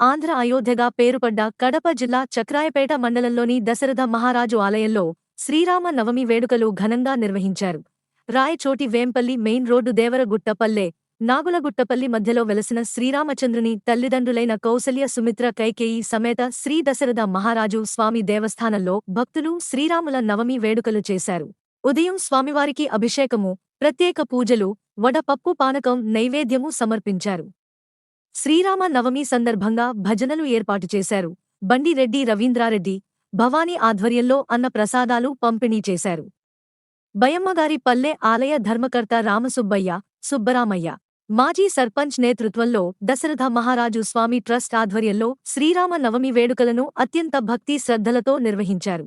ఆంధ్ర అయోధ్యగా పేరుపడ్డ కడప జిల్లా చక్రాయపేట మండలంలోని దశరథ మహారాజు ఆలయంలో శ్రీరామ నవమి వేడుకలు ఘనంగా నిర్వహించారు. రాయచోటి వేంపల్లి మెయిన్ రోడ్డు దేవరగుట్టపల్లె నాగులగుట్టపల్లి మధ్యలో వెలసిన శ్రీరామచంద్రుని తల్లిదండ్రులైన కౌసల్య సుమిత్ర కైకేయి సమేత శ్రీ దశరథ మహారాజు స్వామి దేవస్థానంలో భక్తులు శ్రీరాముల నవమి వేడుకలు చేశారు. ఉదయం స్వామివారికి అభిషేకము ప్రత్యేక పూజలు వడపప్పు పానకం నైవేద్యము సమర్పించారు. శ్రీరామ నవమి సందర్భంగా భజనలు ఏర్పాటు చేశారు. బండిరెడ్డి రవీంద్రారెడ్డి భవానీ ఆధ్వర్యంలో అన్న ప్రసాదాలు పంపిణీ చేశారు. బయమ్మగారి పల్లె ఆలయ ధర్మకర్త రామసుబ్బయ్య సుబ్బరామయ్య మాజీ సర్పంచ్ నేతృత్వంలో దశరథ మహారాజు స్వామి ట్రస్ట్ ఆధ్వర్యంలో శ్రీరామ నవమి వేడుకలను అత్యంత భక్తి శ్రద్ధలతో నిర్వహించారు.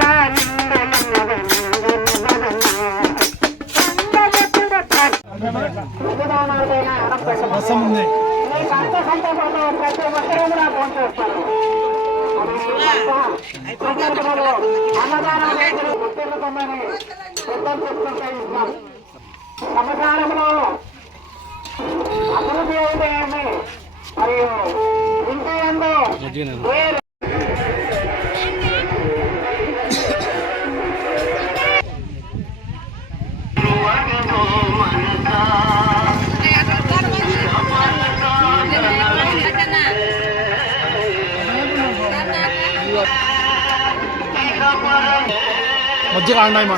రసం ఉంది సంవత్సరంలో అభివృద్ధి అవుతాయని మరియు ఇంటి ఎందు মজ্জির আর নাই মা।